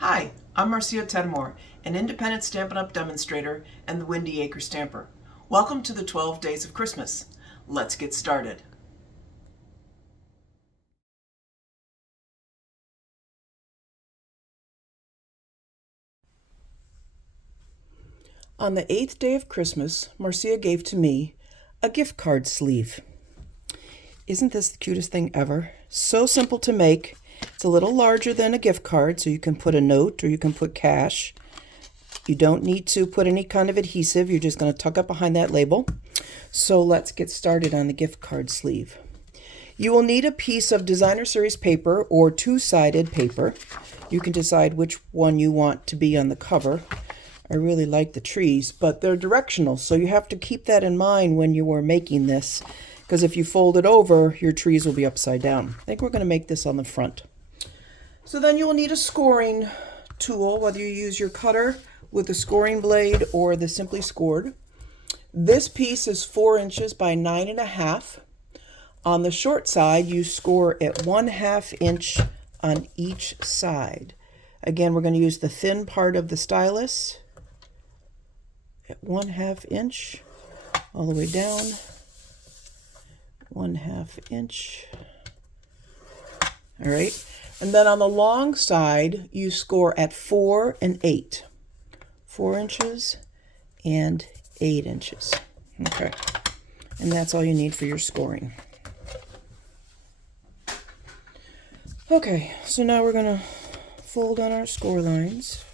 Hi, I'm Marcia Tedmore, an independent Stampin' Up! Demonstrator and the Windy Acre Stamper. Welcome to the 12 Days of Christmas. Let's get started. On the 8th day of Christmas, Marcia gave to me a gift card sleeve. Isn't this the cutest thing ever? So simple to make. It's a little larger than a gift card, so you can put a note or you can put cash. You don't need to put any kind of adhesive. You're just going to tuck up behind that label. So let's get started on the gift card sleeve. You will need a piece of designer series paper or two-sided paper. You can decide which one you want to be on the cover. I really like the trees, but they're directional, so you have to keep that in mind when you are making this, because if you fold it over, your trees will be upside down. I think we're going to make this on the front. So then you will need a scoring tool, whether you use your cutter with a scoring blade or the Simply Scored. This piece is 4 inches by 9.5. On the short side, you score at 1/2 inch on each side. Again, we're going to use the thin part of the stylus at 1/2 inch all the way down, 1/2 inch. All right. And then on the long side, you score at 4 and 8. 4 inches and 8 inches. Okay. And that's all you need for your scoring. Okay, so now we're going to fold on our score lines.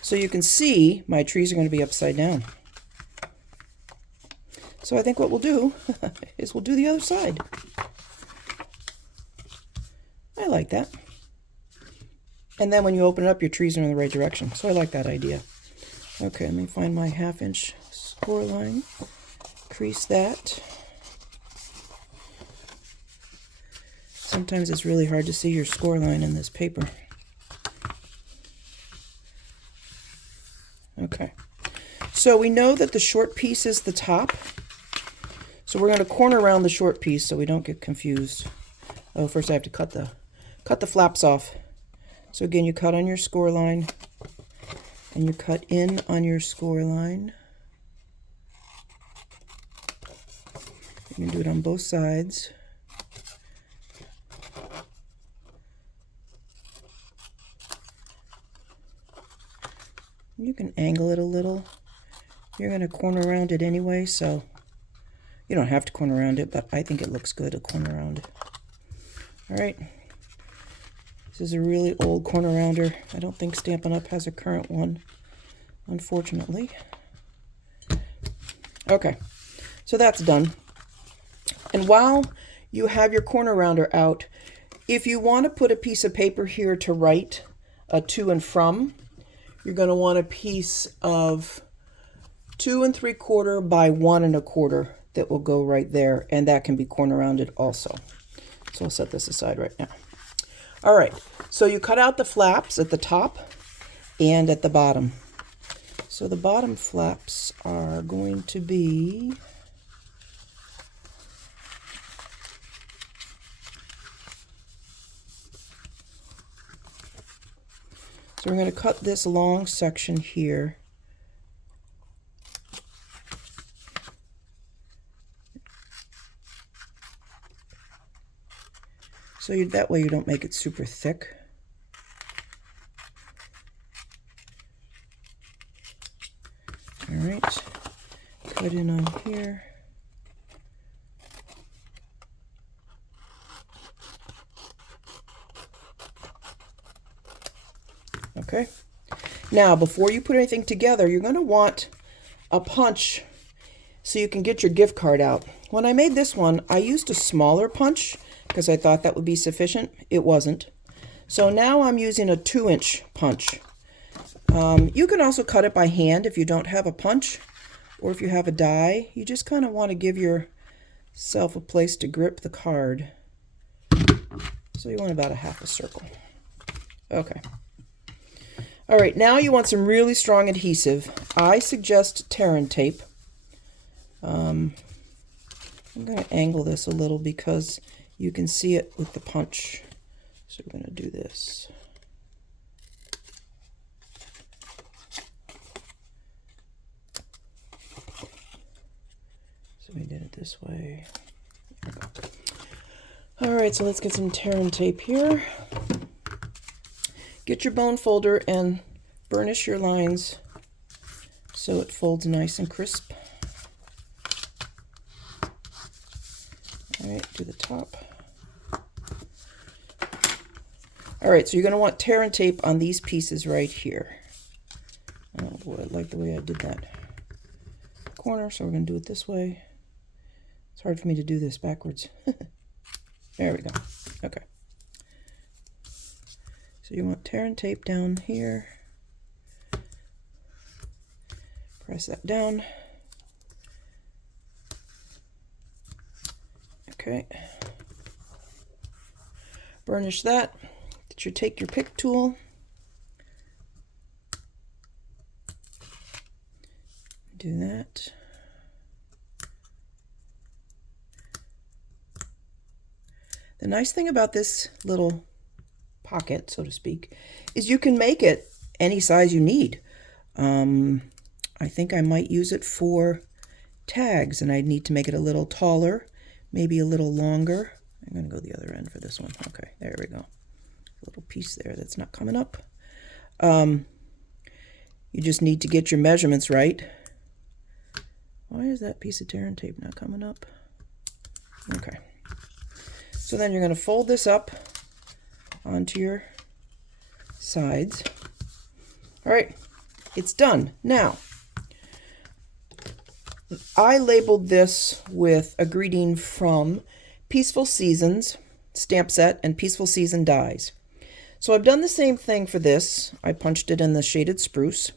So you can see my trees are going to be upside down. So I think what we'll do is we'll do the other side. I like that. And then when you open it up, your trees are in the right direction. So I like that idea. Okay, let me find my 1/2 inch score line. Crease that. Sometimes it's really hard to see your score line in this paper. Okay. So we know that the short piece is the top. So we're going to corner around the short piece so we don't get confused. Oh, first I have to cut the flaps off. So again, you cut on your score line and you cut in on your score line. You can do it on both sides. You can angle it a little. You're going to corner around it anyway, so you don't have to corner around it, but I think it looks good to corner around it. All right. This is a really old corner rounder. I don't think Stampin' Up! Has a current one, unfortunately. Okay, so that's done. And while you have your corner rounder out, if you want to put a piece of paper here to write a to and from, you're going to want a piece of 2 3/4 by 1 1/4 that will go right there, and that can be corner rounded also. So I'll set this aside right now. All right, so you cut out the flaps at the top and at the bottom. So the bottom flaps are going to be so we're going to cut this long section here. So that way you don't make it super thick. All right, cut in on here. Okay, now before you put anything together, you're going to want a punch so you can get your gift card out. When I made this one, I used a smaller punch because I thought that would be sufficient. It wasn't. So now I'm using a 2-inch punch. You can also cut it by hand if you don't have a punch, or if you have a die. You just kind of want to give yourself a place to grip the card. So you want about 1/2 circle. Okay. All right, now you want some really strong adhesive. I suggest Terran tape. I'm going to angle this a little because you can see it with the punch. So So we're going to do this. So we did it this way. All right, so let's get some tear and tape here. Get your bone folder and burnish your lines so it folds nice and crisp. All right, do the top. All right, so you're going to want tear and tape on these pieces right here. Oh boy, I like the way I did that corner, so we're going to do it this way. It's hard for me to do this backwards. There we go. Okay. So you want tear and tape down here. Press that down. Okay. Burnish that. Take your pick tool. Do that. The nice thing about this little pocket, so to speak, is you can make it any size you need. I think I might use it for tags, and I need to make it a little taller, maybe a little longer. I'm going to go the other end for this one. Okay, there we go. A little piece there that's not coming up. You just need to get your measurements right. Why is that piece of tear and tape not coming up? Okay. So then you're going to fold this up onto your sides. All right, it's done. Now, I labeled this with a greeting from Peaceful Seasons stamp set and Peaceful Season dies. So I've done the same thing for this. I punched it in the shaded spruce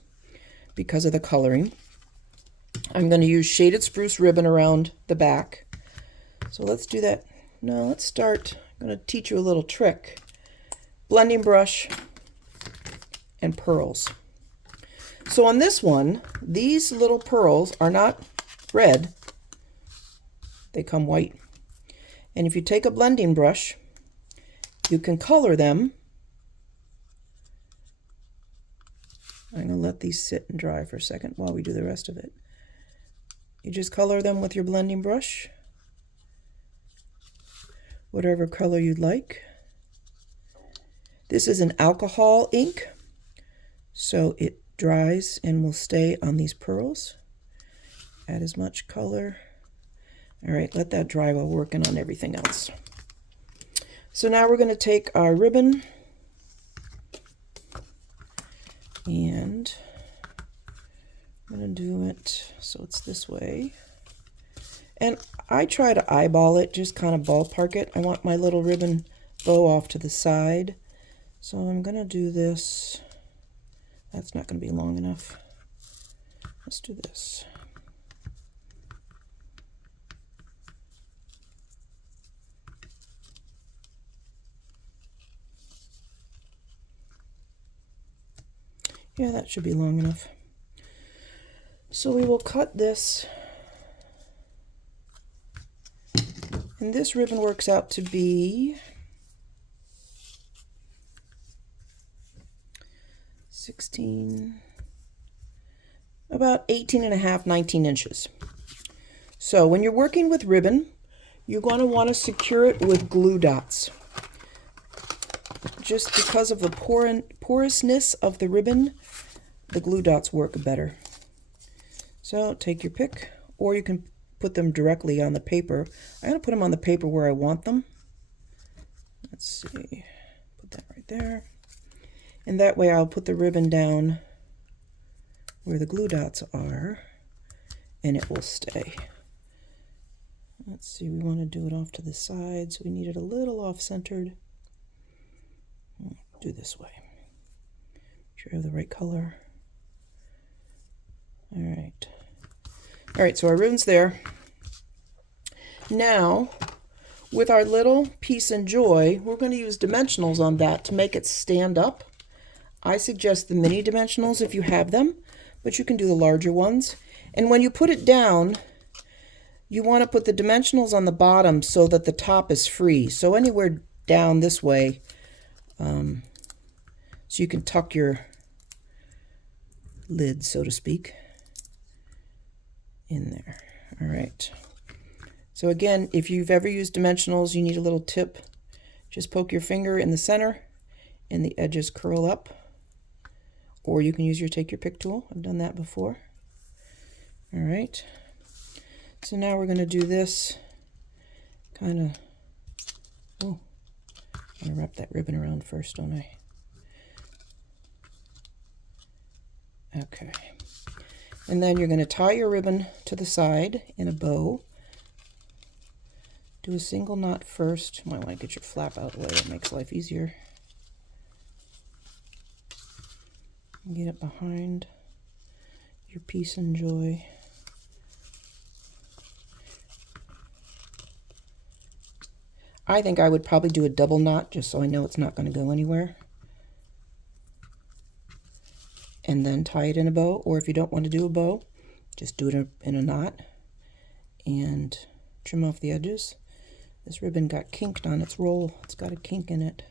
because of the coloring. I'm going to use shaded spruce ribbon around the back. So let's do that. No, let's start. I'm going to teach you a little trick. Blending brush and pearls. So on this one, these little pearls are not red. They come white. And if you take a blending brush, you can color them. I'm going to let these sit and dry for a second while we do the rest of it. You just color them with your blending brush, whatever color you'd like. This is an alcohol ink, so it dries and will stay on these pearls. Add as much color. All right, let that dry while working on everything else. So now we're going to take our ribbon and I'm going to do it so it's this way. And I try to eyeball it, just kind of ballpark it. I want my little ribbon bow off to the side. So I'm going to do this. That's not going to be long enough. Let's do this. Yeah, that should be long enough. So we will cut this. And this ribbon works out to be 16, about 18 and a half, 19 inches. So when you're working with ribbon, you're going to want to secure it with glue dots. Just because of the porousness of the ribbon, the glue dots work better. So take your pick, or you can put them directly on the paper. I'm going to put them on the paper where I want them. Let's see, put that right there. And that way I'll put the ribbon down where the glue dots are, and it will stay. Let's see, we want to do it off to the side, so we need it a little off-centered. Do this way. Make sure I have the right color. All right. All right, so our ribbon's there. Now, with our little Peace and Joy, we're going to use dimensionals on that to make it stand up. I suggest the mini dimensionals if you have them, but you can do the larger ones. And when you put it down, you want to put the dimensionals on the bottom so that the top is free. So anywhere down this way So you can tuck your lid, so to speak, in there. All right. So again, if you've ever used dimensionals, you need a little tip. Just poke your finger in the center and the edges curl up. Or you can use your take your pick tool. I've done that before. All right. So now we're going to do this kind of, oh, I'm going to wrap that ribbon around first, don't I? Okay. And then you're going to tie your ribbon to the side in a bow. Do a single knot first. You might want to get your flap out of the way. It makes life easier. Get it behind your peace and joy. I think I would probably do a double knot just so I know it's not going to go anywhere. And then tie it in a bow, or if you don't want to do a bow, just do it in a knot and trim off the edges. This ribbon got kinked on its roll. It's got a kink in it.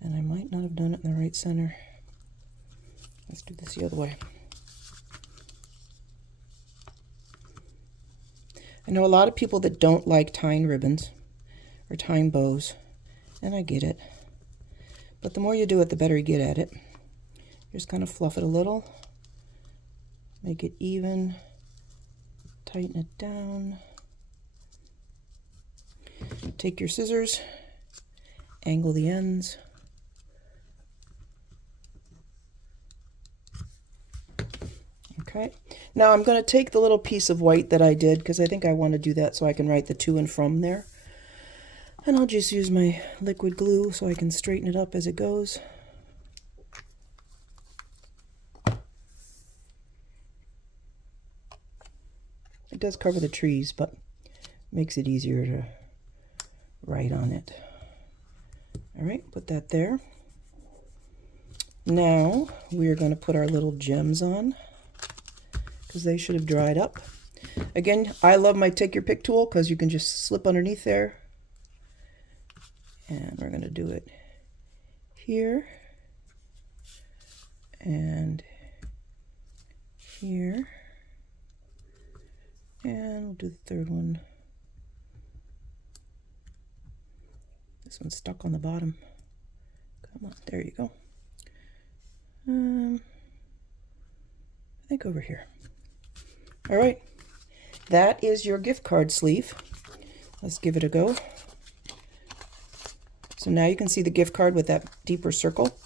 And I might not have done it in the right center. Let's do this the other way. I know a lot of people that don't like tying ribbons or tying bows, and I get it. But the more you do it, the better you get at it. Just kind of fluff it a little, make it even, tighten it down. Take your scissors, angle the ends. Okay, now I'm going to take the little piece of white that I did, because I think I want to do that so I can write the to and from there. And I'll just use my liquid glue so I can straighten it up as it goes. It does cover the trees, but makes it easier to write on it. All right, put that there. Now we are going to put our little gems on, because they should have dried up. Again, I love my take your pick tool because you can just slip underneath there. And we're going to do it here and here. And we'll do the third one. This one's stuck on the bottom. Come on, there you go. I think over here. All right, that is your gift card sleeve. Let's give it a go. So now you can see the gift card with that deeper circle.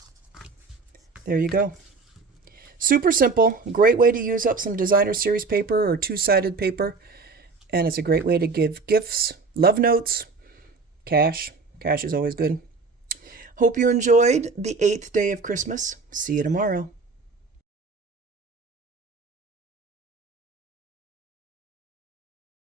There you go. Super simple, great way to use up some designer series paper or two-sided paper. And it's a great way to give gifts, love notes, cash. Cash is always good. Hope you enjoyed the 8th day of Christmas. See you tomorrow.